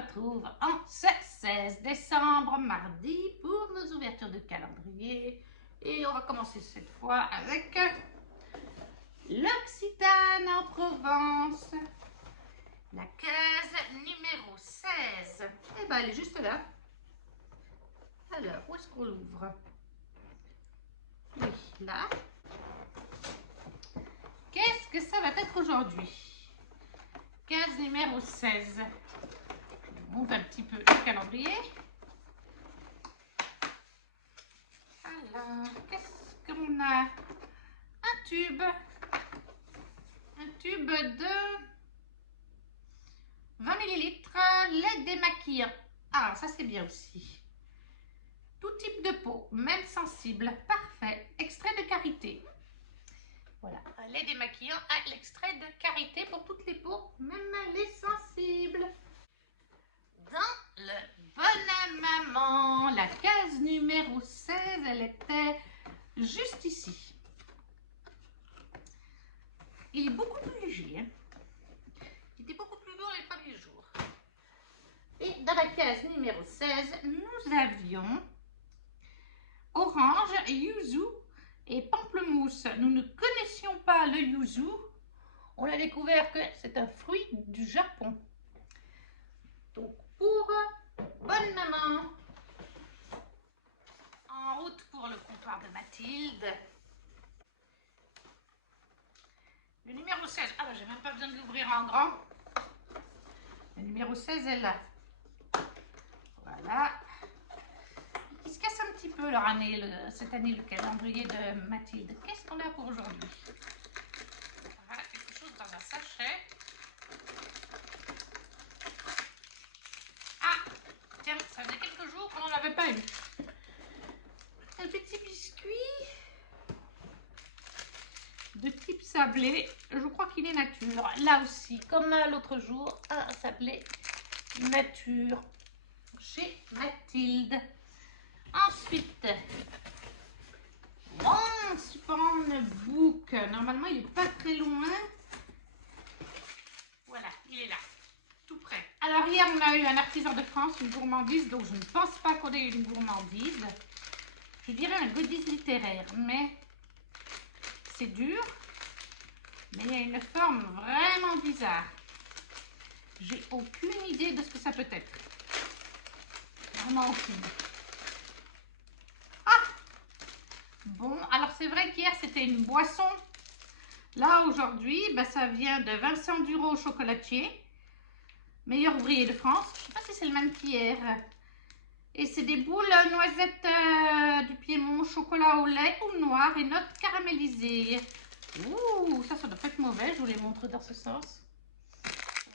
retrouve en ce 16 décembre, mardi, pour nos ouvertures de calendrier. Et on va commencer cette fois avec l'Occitane en Provence. La case numéro 16. Eh bien, elle est juste là. Alors, où est-ce qu'on l'ouvre? Oui, là. Qu'est-ce que ça va être aujourd'hui? Case numéro 16. Je monte un petit peu le calendrier. Alors, qu'est-ce qu'on a? Un tube. Un tube de 20 ml, lait démaquillant. Ah, ça c'est bien aussi. Tout type de peau, même sensible, parfait. Extrait de karité. Voilà, un lait démaquillant à l'extrait de karité pour toutes les peaux, même les sensibles. Dans le Bonne Maman, la case numéro 16, elle était juste ici. Il est beaucoup plus léger. Hein. Il était beaucoup plus lourd les premiers jours. Et dans la case numéro 16, nous avions orange, yuzu et pamplemousse. Nous ne connaissions pas le yuzu. On a découvert que c'est un fruit du Japon. Donc pour Bonne Maman, en route pour le comptoir de Mathilde. Le numéro 16, ah ben j'ai même pas besoin de l'ouvrir en grand. Le numéro 16 est là. Voilà. Il se casse un petit peu leur année, cette année, le calendrier de Mathilde. Qu'est-ce qu'on a pour aujourd'hui? Voilà, quelque chose dans un sachet. Ah, tiens, ça faisait quelques jours qu'on n'en avait pas eu. Un petit biscuit de type sablé. Je crois qu'il est nature. Là aussi, comme l'autre jour, un sablé nature chez Mathilde. Ensuite, Once Upon a Book. Normalement, il n'est pas très loin. Voilà, il est là, tout près. Alors, hier, on a eu un artisan de France, une gourmandise, donc je ne pense pas qu'on ait eu une gourmandise. Je dirais un goodies littéraire, mais c'est dur. Mais il y a une forme vraiment bizarre. J'ai aucune idée de ce que ça peut être. Vraiment aucune. Bon, alors c'est vrai qu'hier c'était une boisson. Là aujourd'hui, ben, ça vient de Vincent Duro chocolatier, meilleur ouvrier de France. Je ne sais pas si c'est le même qu'hier. Et c'est des boules noisettes du Piémont, chocolat au lait ou noir et notes caramélisées. Ouh, ça doit pas être mauvais, je vous les montre dans ce sens.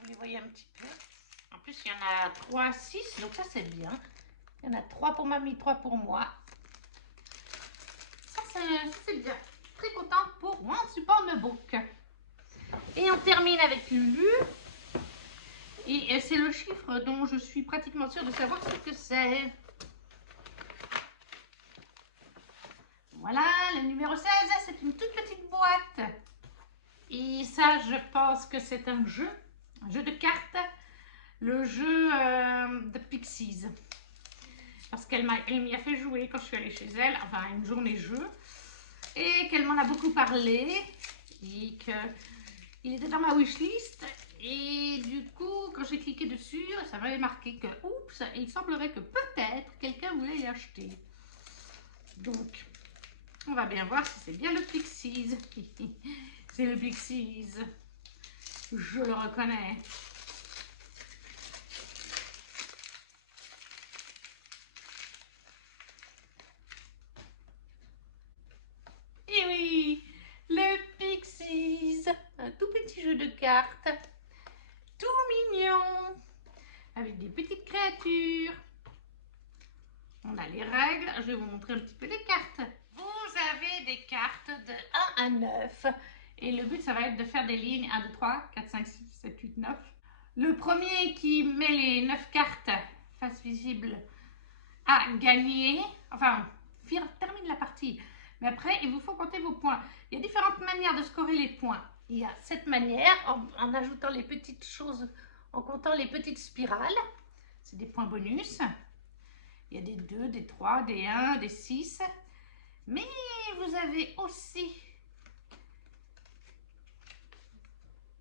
Vous les voyez un petit peu. En plus, il y en a 3, 6, donc ça c'est bien. Il y en a 3 pour mamie, 3 pour moi. C'est bien. Très contente pour Once Upon a Book. Et on termine avec Lulu. Et c'est le chiffre dont je suis pratiquement sûre de savoir ce que c'est. Voilà, le numéro 16, c'est une toute petite boîte. Et ça, je pense que c'est un jeu de cartes. Le jeu de Pixies. Parce qu'elle m'y a fait jouer quand je suis allée chez elle. Enfin, une journée jeu. Et qu'elle m'en a beaucoup parlé et qu'il était dans ma wishlist et du coup quand j'ai cliqué dessus ça m'avait marqué que oups, il semblerait que peut-être quelqu'un voulait l'acheter, donc on va bien voir si c'est bien le Pixies. C'est le Pixies, je le reconnais. Et oui, le Pixies, un tout petit jeu de cartes, tout mignon, avec des petites créatures. On a les règles, je vais vous montrer un petit peu les cartes. Vous avez des cartes de 1 à 9. Et le but, ça va être de faire des lignes 1, 2, 3, 4, 5, 6, 7, 8, 9. Le premier qui met les 9 cartes face visible a gagné. Enfin, termine la partie. Mais après, il vous faut compter vos points. Il y a différentes manières de scorer les points. Il y a cette manière, en ajoutant les petites choses, en comptant les petites spirales. c'est des points bonus. Il y a des 2, des 3, des 1, des 6. Mais vous avez aussi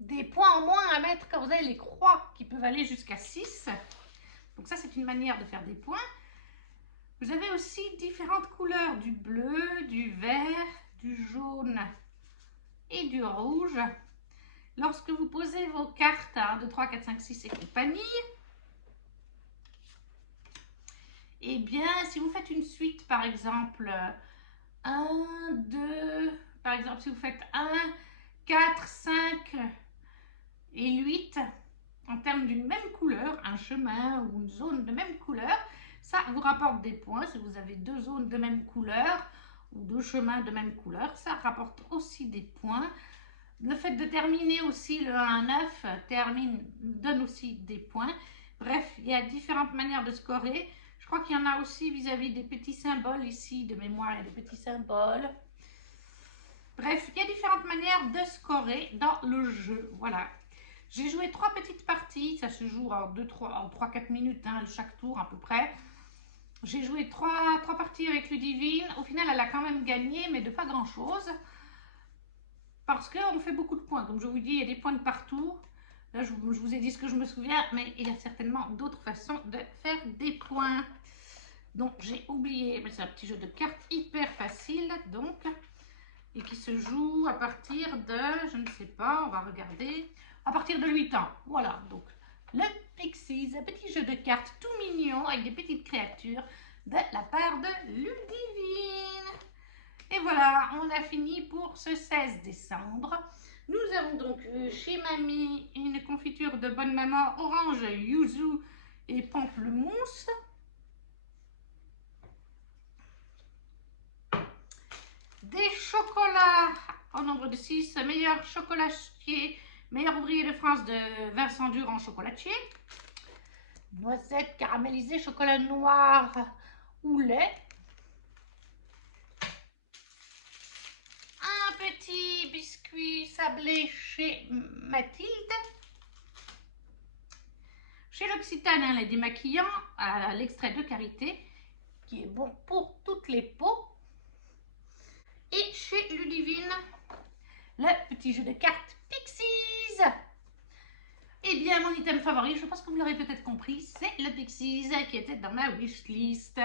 des points en moins à mettre quand vous avez les croix qui peuvent aller jusqu'à 6. Donc ça, c'est une manière de faire des points. Vous avez aussi différentes couleurs, du bleu, du vert, du jaune et du rouge. Lorsque vous posez vos cartes à 1, 2, 3, 4, 5, 6 et compagnie, eh bien, si vous faites une suite, par exemple, 1, 2, par exemple, si vous faites 1, 4, 5 et 8, en termes d'une même couleur, un chemin ou une zone de même couleur, ça vous rapporte des points. Si vous avez 2 zones de même couleur ou 2 chemins de même couleur, ça rapporte aussi des points. Le fait de terminer aussi le 1 9 donne aussi des points. Bref, il y a différentes manières de scorer. Je crois qu'il y en a aussi vis-à-vis des petits symboles ici, de mémoire, il y a des petits symboles. Bref, il y a différentes manières de scorer dans le jeu. Voilà. J'ai joué 3 petites parties, ça se joue en 3-4 minutes, hein, chaque tour à peu près. J'ai joué 3 parties avec Ludivine. Au final, elle a quand même gagné, mais de pas grand-chose. Parce qu'on fait beaucoup de points. Comme je vous dis, il y a des points de partout. Là, je vous ai dit ce que je me souviens, mais il y a certainement d'autres façons de faire des points. Donc, j'ai oublié, c'est un petit jeu de cartes hyper facile, donc, et qui se joue à partir de, je ne sais pas, on va regarder, à partir de 8 ans. Voilà, donc, le Pixies, un petit jeu de cartes tout mignon avec des petites créatures de la part de Ludivine. Et voilà, on a fini pour ce 16 décembre. Nous avons donc chez Mamie une confiture de Bonne Maman orange, yuzu et pamplemousse. Des chocolats en nombre de 6, meilleur chocolatier, meilleur ouvrier de France de Vincent Durand chocolatier. Noisettes caramélisées, chocolat noir ou lait. Un petit biscuit sablé chez Mathilde. Chez l'Occitane, un lait démaquillant à l'extrait de karité qui est bon pour toutes les peaux. Et chez Ludivine, le petit jeu de cartes Pixies. Eh bien, mon item favori, je pense que vous l'aurez peut-être compris, c'est le Pixies qui était dans ma wishlist.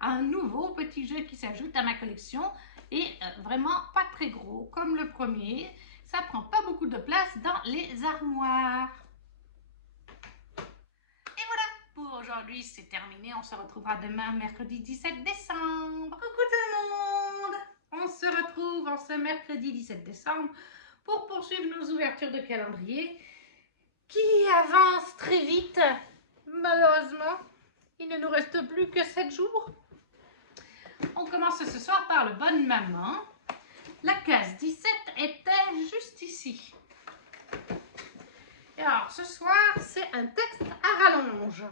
Un nouveau petit jeu qui s'ajoute à ma collection et vraiment pas très gros comme le premier. Ça prend pas beaucoup de place dans les armoires. Et voilà, pour aujourd'hui c'est terminé. On se retrouvera demain, mercredi 17 décembre. Coucou tout le monde! On se retrouve en ce mercredi 17 décembre pour poursuivre nos ouvertures de calendrier qui avancent très vite. Malheureusement, il ne nous reste plus que 7 jours. On commence ce soir par le Bonne Maman. La case 17 était juste ici. Et alors, ce soir, c'est un texte à rallonge.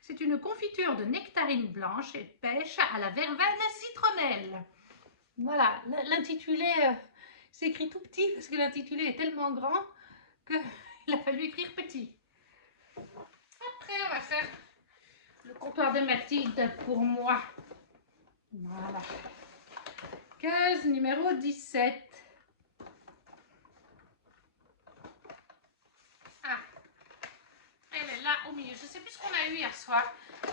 C'est une confiture de nectarine blanche et de pêche à la verveine citronnelle. Voilà, l'intitulé, c'est écrit tout petit parce que l'intitulé est tellement grand qu'il a fallu écrire petit. Après, on va faire le comptoir de Mathilde pour moi. Voilà. Case numéro 17. Ah, elle est là au milieu. Je ne sais plus ce qu'on a eu hier soir.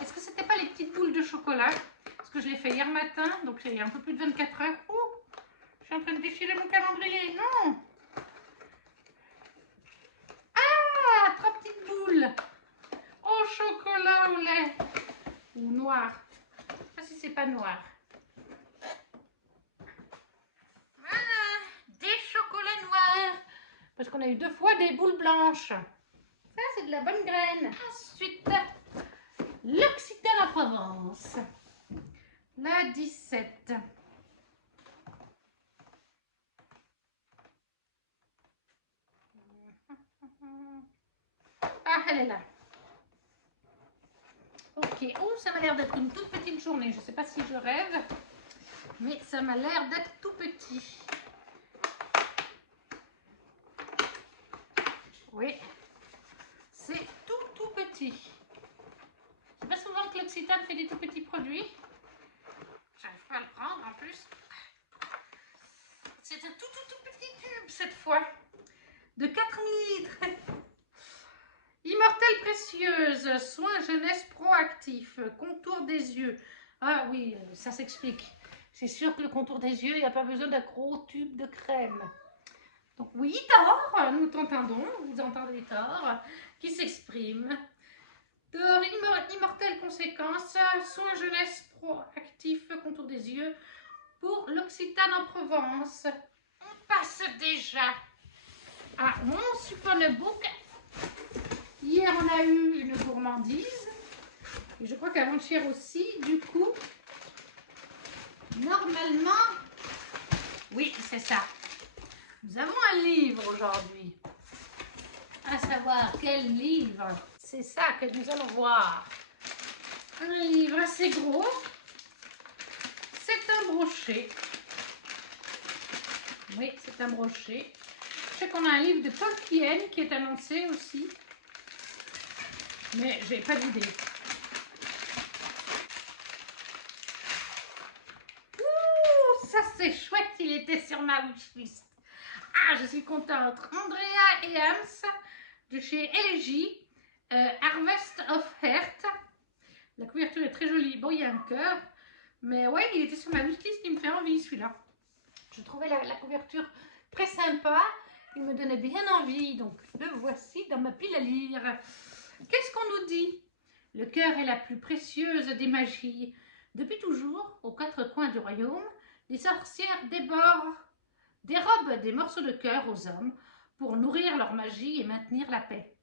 Est-ce que c'était pas les petites boules de chocolat? Parce que je l'ai fait hier matin, donc il y a un peu plus de 24 heures. Oh, je suis en train de déchirer mon calendrier. Non! Ah, 3 petites boules. Au chocolat, au lait. Ou noir. Je ne sais pas si c'est pas noir. Voilà, des chocolats noirs. Parce qu'on a eu 2 fois des boules blanches. Ça, c'est de la bonne graine. Ensuite, l'Occitane en Provence. La 17. Ah, elle est là. Ok. Oh, ça m'a l'air d'être une toute petite journée. Je ne sais pas si je rêve, mais ça m'a l'air d'être tout petit. Oui, c'est tout petit. C'est un tout petit tube cette fois, de 4 millilitres. Immortelle précieuse, soin jeunesse proactif, contour des yeux. Ah oui, ça s'explique. C'est sûr que le contour des yeux, il n'y a pas besoin d'un gros tube de crème. Donc oui, Thor, nous t'entendons, vous entendez Thor, qui s'exprime. Thor, immortelle conséquence, soin jeunesse proactif, contour des yeux, pour l'Occitane en Provence. On passe déjà à mon Super Book. Hier, on a eu une gourmandise. Et je crois qu'avant-hier aussi. Du coup, normalement, oui, c'est ça. Nous avons un livre aujourd'hui. À savoir, quel livre? C'est ça que nous allons voir. Un livre assez gros. C'est un brochet. Oui, c'est un brochet. Je sais qu'on a un livre de Tolkien qui est annoncé aussi. Mais j'ai pas d'idée. Ouh, ça c'est chouette, il était sur ma wishlist. Ah, je suis contente. Andrea et Hans de chez Elegy, Harvest of Heart. La couverture est très jolie. Bon, il y a un cœur. Mais ouais, il était sur ma wishlist, il me fait envie celui-là. Je trouvais la couverture très sympa. Il me donnait bien envie. Donc, le voici dans ma pile à lire. Qu'est-ce qu'on nous dit? Le cœur est la plus précieuse des magies. Depuis toujours, aux quatre coins du royaume, les sorcières dérobent des morceaux de cœur aux hommes pour nourrir leur magie et maintenir la paix.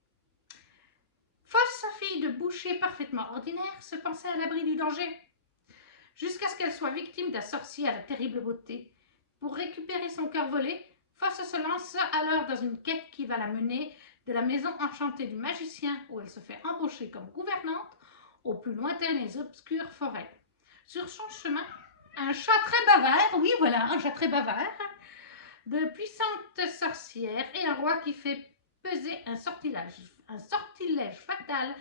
Fausse fille de boucher parfaitement ordinaire se pensait à l'abri du danger, jusqu'à ce qu'elle soit victime d'un sorcier à la terrible beauté. Pour récupérer son cœur volé, Fausse se lance alors dans une quête qui va la mener de la maison enchantée du magicien, où elle se fait embaucher comme gouvernante, aux plus lointaines et obscures forêts. Sur son chemin, un chat très bavard, oui voilà, un chat très bavard, de puissantes sorcières et un roi qui fait peser un sortilège fatal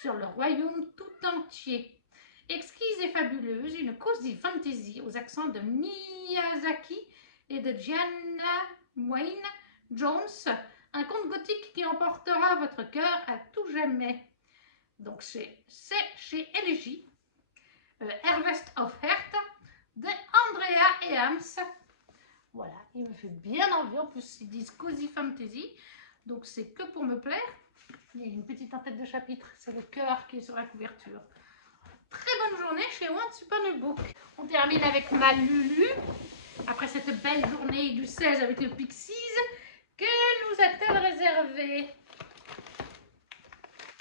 sur le royaume tout entier. Exquise et fabuleuse, une cozy fantasy aux accents de Miyazaki et de Gianna Wayne Jones, un conte gothique qui emportera votre cœur à tout jamais. Donc c'est chez Elegy, Harvest of Heart de Andrea et Hans. Voilà, il me fait bien envie. En plus, ils disent cozy fantasy, donc c'est que pour me plaire. Il y a une petite en-tête de chapitre, c'est le cœur qui est sur la couverture. Très bonne journée chez One Super Book. On termine avec ma Lulu. Après cette belle journée du 16 avec le Pixies, que nous a-t-elle réservé?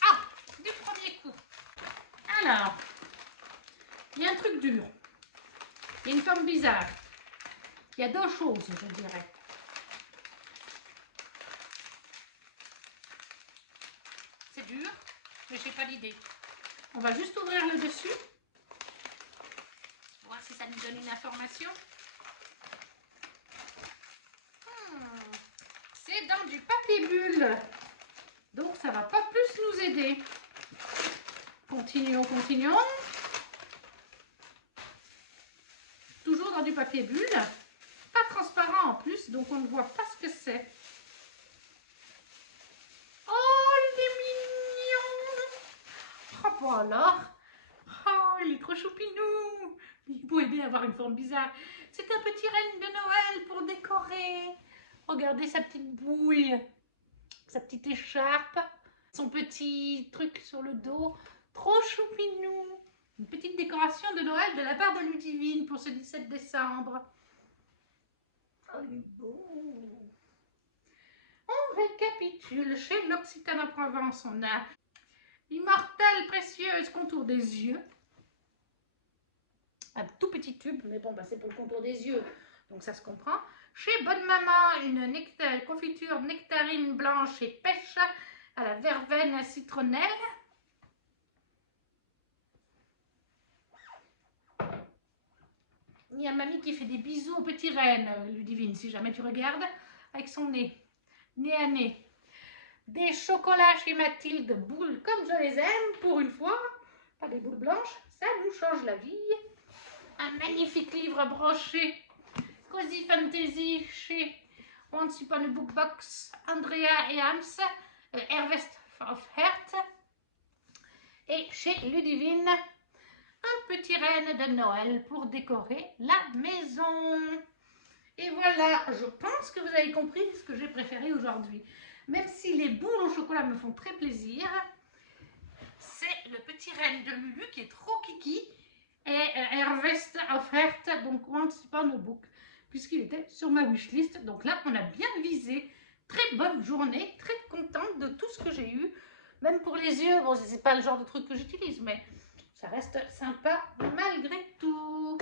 Ah, du premier coup. Alors, il y a un truc dur. Il y a une forme bizarre. Il y a deux choses, je dirais. C'est dur, mais je n'ai pas d'idée. On va juste ouvrir le dessus. Voir si ça nous donne une information. C'est dans du papier bulle. Donc ça ne va pas plus nous aider. Continuons, continuons. Toujours dans du papier bulle. Pas transparent en plus, donc on ne voit pas ce que c'est. Oh, il est mignon! Oh, bon alors. Oh, il est trop choupinou. Il pourrait bien avoir une forme bizarre. C'est un petit renne de Noël pour décorer. Regardez sa petite bouille, sa petite écharpe, son petit truc sur le dos. Trop choupinou. Une petite décoration de Noël de la part de Ludivine pour ce 17 décembre. Oh, il est beau. On récapitule. Chez l'Occitane en Provence, on a Immortelle précieuse, contour des yeux. Un tout petit tube, mais bon, bah, c'est pour le contour des yeux, donc ça se comprend. Chez Bonne Maman, une confiture nectarine blanche et pêche à la verveine citronnelle. Il y a mamie qui fait des bisous au petit renne, Ludivine, si jamais tu regardes, avec son nez, nez à nez. Des chocolats chez Mathilde, boules comme je les aime, pour une fois. Pas des boules blanches, ça nous change la vie. Un magnifique livre broché Cozy Fantasy chez Once Upon a Book Box, Andrea et Hams, Harvest of Heart. Et chez Ludivine, un petit renne de Noël pour décorer la maison. Et voilà, je pense que vous avez compris ce que j'ai préféré aujourd'hui. Même si les boules au chocolat me font très plaisir, c'est le petit renne de Lulu qui est trop kiki et Harvest of Heart, donc Once Upon a Book, puisqu'il était sur ma wishlist. Donc là, on a bien visé. Très bonne journée, très contente de tout ce que j'ai eu. Même pour les yeux, bon, c'est pas le genre de truc que j'utilise, mais ça reste sympa malgré tout.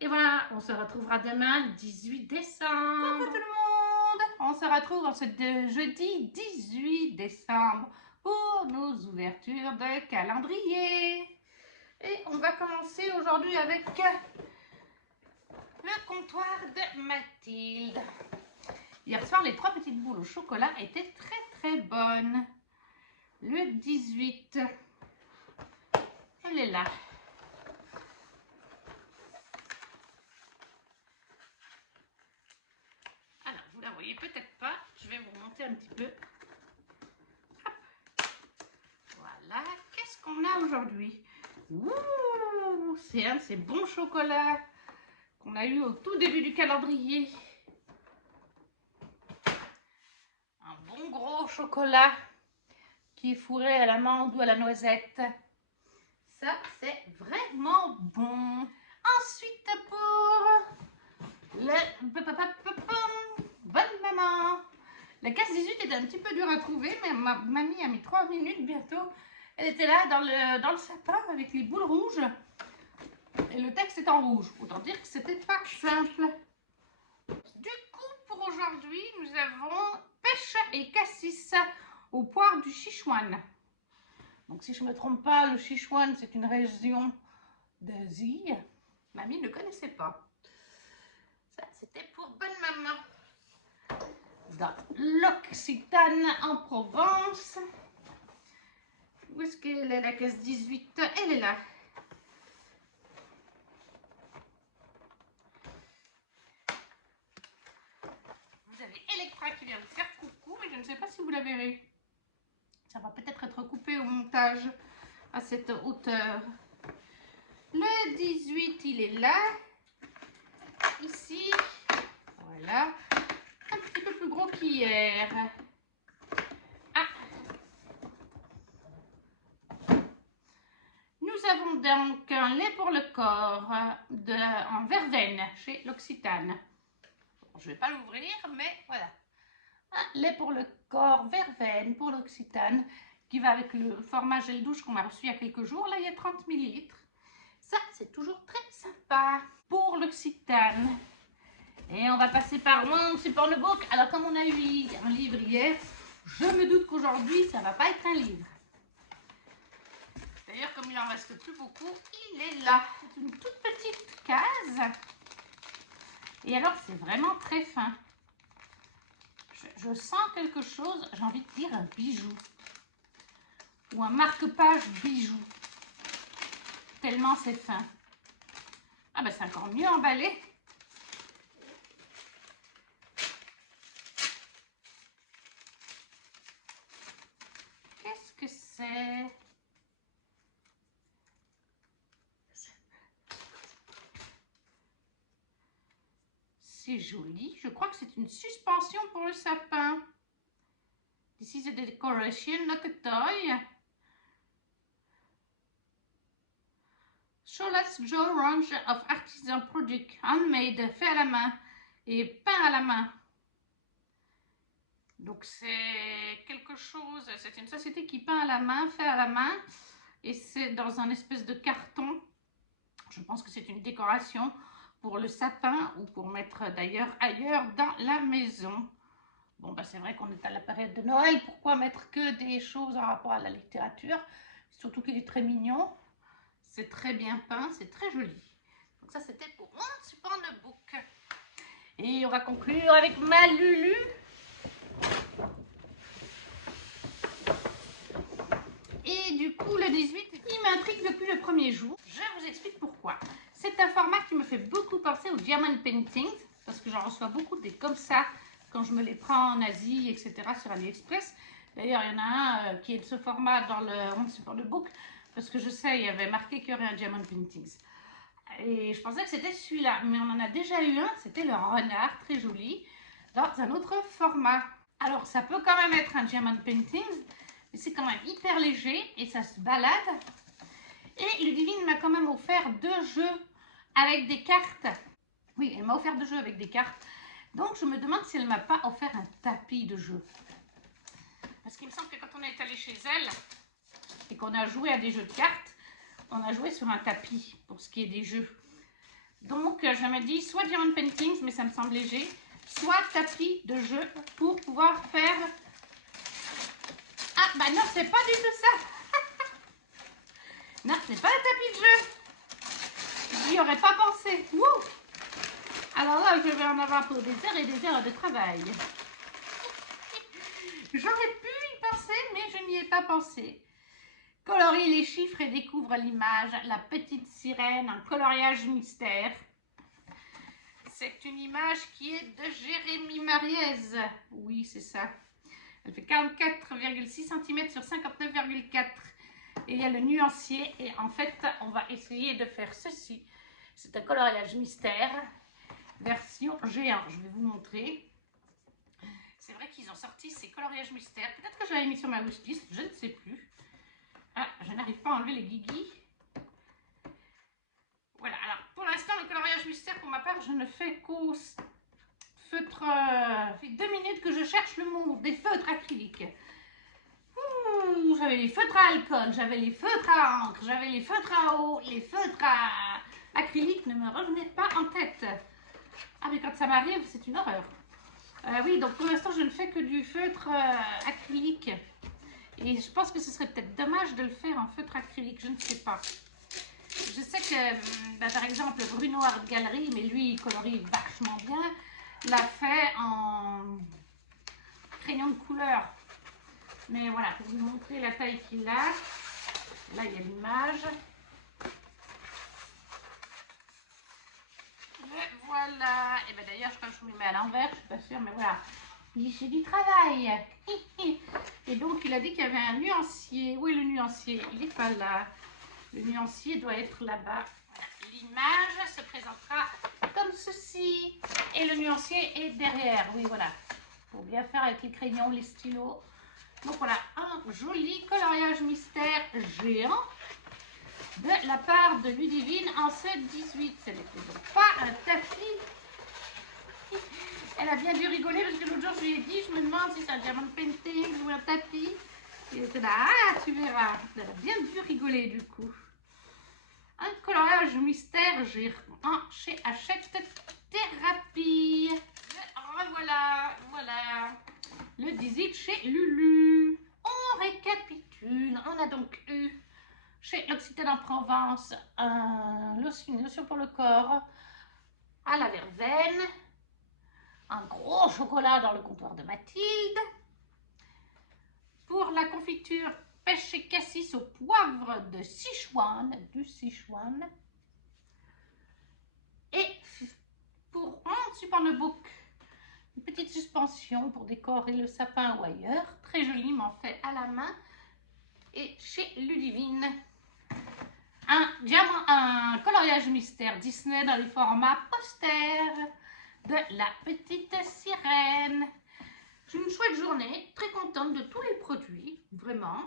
Et voilà, on se retrouvera demain, 18 décembre. Coucou tout le monde! On se retrouve en ce jeudi 18 décembre pour nos ouvertures de calendrier. Et on va commencer aujourd'hui avec le comptoir de Mathilde. Hier soir, les 3 petites boules au chocolat étaient très bonnes. Le 18, elle est là. Alors, vous la voyez peut-être pas. Je vais vous monter un petit peu. Hop. Voilà. Qu'est-ce qu'on a aujourd'hui? Ouh, c'est un de ces bons chocolats qu'on a eu au tout début du calendrier. Un bon gros chocolat qui est fourré à l'amande ou à la noisette. Ça, c'est vraiment bon. Ensuite, pour le bonne maman. La case 18 était un petit peu dure à trouver, mais ma mamie a mis 3 minutes bientôt. Elle était là dans le sapin avec les boules rouges. Et le texte est en rouge. Autant dire que c'était pas simple. Du coup, pour aujourd'hui, nous avons pêche et cassis au poire du Sichuan. Donc, si je ne me trompe pas, le Sichuan, c'est une région d'Asie. Mamie ne connaissait pas. Ça, c'était pour bonne maman. Dans l'Occitane en Provence. Où est-ce qu'elle est, la case 18? Elle est là. Vous avez Electra qui vient vous faire coucou, mais je ne sais pas si vous la verrez. Ça va peut-être être coupé au montage à cette hauteur. Le 18, il est là. Ici, voilà. Un petit peu plus gros qu'hier. Ah. Nous avons donc un lait pour le corps en verveine chez l'Occitane. Bon, je ne vais pas l'ouvrir, mais voilà. Un lait pour le corps verveine pour l'Occitane qui va avec le format gel douche qu'on a reçu il y a quelques jours. Là, il y a 30 ml. Ça, c'est toujours très sympa pour l'Occitane. Et on va passer par Once Upon a Book. Alors, comme on a eu un livre hier, je me doute qu'aujourd'hui, ça ne va pas être un livre. D'ailleurs, comme il en reste plus beaucoup, il est là. C'est une toute petite case. Et alors, c'est vraiment très fin. Je sens quelque chose, j'ai envie de dire un bijou. Ou un marque-page bijou. Tellement c'est fin. Ah ben, c'est encore mieux emballé. Qu'est-ce que c'est? C'est joli. Je crois que c'est une suspension pour le sapin. This is a decoration, not a toy. Cholas Joe range of artisan product, handmade, fait à la main et peint à la main. Donc c'est quelque chose, c'est une société qui peint à la main, fait à la main, et c'est dans un espèce de carton. Je pense que c'est une décoration pour le sapin ou pour mettre d'ailleurs ailleurs dans la maison. Bon, bah c'est vrai qu'on est à la période de Noël, pourquoi mettre que des choses en rapport à la littérature? Surtout qu'il est très mignon, c'est très bien peint, c'est très joli. Donc ça c'était pour Once Upon a Book. Et on va conclure avec ma Lulu. Et du coup le 18, il m'intrigue depuis le premier jour. Je vous explique pourquoi. C'est un format qui me fait beaucoup penser au German Paintings. parce que j'en reçois beaucoup des comme ça quand je me les prends en Asie, etc. sur AliExpress. D'ailleurs, il y en a un qui est de ce format dans le Once Upon a Book, parce que je sais, il y avait marqué qu'il y aurait un Diamond Paintings. Et je pensais que c'était celui-là, mais on en a déjà eu un, c'était le renard, très joli, dans un autre format. Alors, ça peut quand même être un Diamond Paintings, mais c'est quand même hyper léger et ça se balade. Et Ludivine m'a quand même offert 2 jeux avec des cartes. Oui, elle m'a offert 2 jeux avec des cartes. Donc, je me demande si elle ne m'a pas offert un tapis de jeu. Parce qu'il me semble que quand on est allé chez elle et qu'on a joué à des jeux de cartes, on a joué sur un tapis pour ce qui est des jeux. Donc, je me dis soit Diamond Paintings, mais ça me semble léger, soit tapis de jeu pour pouvoir faire... Ah, bah non, c'est pas du tout ça. Non, c'est pas un tapis de jeu. J'y aurais pas pensé. Wouh! Alors là, je vais en avoir pour des heures et des heures de travail. J'aurais pu y penser, mais je n'y ai pas pensé. Colorie les chiffres et découvre l'image. La petite sirène, un coloriage mystère. C'est une image qui est de Jérémy Mariez. Oui, c'est ça. Elle fait 44,6 cm sur 59,4. Et il y a le nuancier. Et en fait, on va essayer de faire ceci. C'est un coloriage mystère, version géant. Je vais vous montrer. C'est vrai qu'ils ont sorti ces coloriages mystères. Peut-être que je l'avais mis sur ma wishlist, je ne sais plus. Ah, je n'arrive pas à enlever les guigui. Voilà, alors pour l'instant, le coloriage mystère, pour ma part, je ne fais qu'au feutre. Ça fait 2 minutes que je cherche le mot des feutres acryliques. J'avais les feutres à alcool, j'avais les feutres à encre, j'avais les feutres à eau, les feutres à acrylique ne me revenaient pas en tête. Ah, mais quand ça m'arrive, c'est une horreur. Oui, donc pour l'instant, je ne fais que du feutre acrylique. Et je pense que ce serait peut-être dommage de le faire en feutre acrylique, je ne sais pas. Je sais que, par exemple, Bruno Art Gallery, mais lui, il colorie vachement bien, l'a fait en crayon de couleur. Mais voilà, pour vous montrer la taille qu'il a, là, il y a l'image. Voilà, et bien d'ailleurs, je crois que je vous le mets à l'envers, je ne suis pas sûre, mais voilà. J'ai du travail. Et donc, il a dit qu'il y avait un nuancier. Oui, le nuancier, il n'est pas là. Le nuancier doit être là-bas. Voilà. L'image se présentera comme ceci. Et le nuancier est derrière. Oui, voilà. Pour bien faire avec les crayons, les stylos. Donc voilà, un joli coloriage mystère géant de la part de Ludivine en C18. Ce n'était donc pas un tapis. Elle a bien dû rigoler parce que l'autre jour je lui ai dit, je me demande si c'est un Diamond Painting ou un tapis. Et elle était là, ah tu verras. Elle a bien dû rigoler du coup. Un coloriage mystère géant chez Hachette Thérapie. Revoilà, voilà. Le 18 chez Lulu. On récapitule. On a donc eu chez L'Occitane en Provence une lotion pour le corps à la verveine. Un gros chocolat dans le comptoir de Mathilde. Pour la confiture pêche et cassis au poivre de Sichuan, du Sichuan. Et pour un Super Book, une petite suspension pour décorer le sapin ou ailleurs, très joliment fait à la main. Et chez Ludivine, un coloriage mystère Disney dans le format poster de la petite sirène. C'est une chouette journée, très contente de tous les produits, vraiment.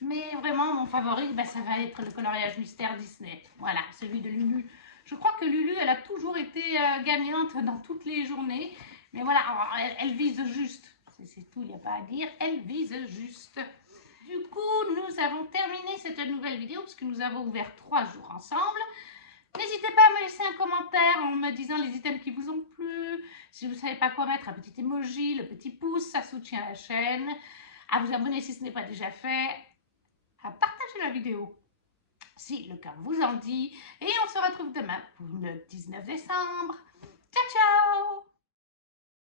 Mais vraiment, mon favori, ça va être le coloriage mystère Disney. Voilà, celui de Lulu. Je crois que Lulu, elle a toujours été gagnante dans toutes les journées. Mais voilà, elle vise juste. C'est tout, il n'y a pas à dire. Elle vise juste. Du coup, nous avons terminé cette nouvelle vidéo parce que nous avons ouvert 3 jours ensemble. N'hésitez pas à me laisser un commentaire en me disant les items qui vous ont plu. Si vous ne savez pas quoi mettre, un petit emoji, le petit pouce, ça soutient la chaîne. À vous abonner si ce n'est pas déjà fait. À partager la vidéo si le cœur vous en dit. Et on se retrouve demain pour le 19 décembre. Ciao, ciao!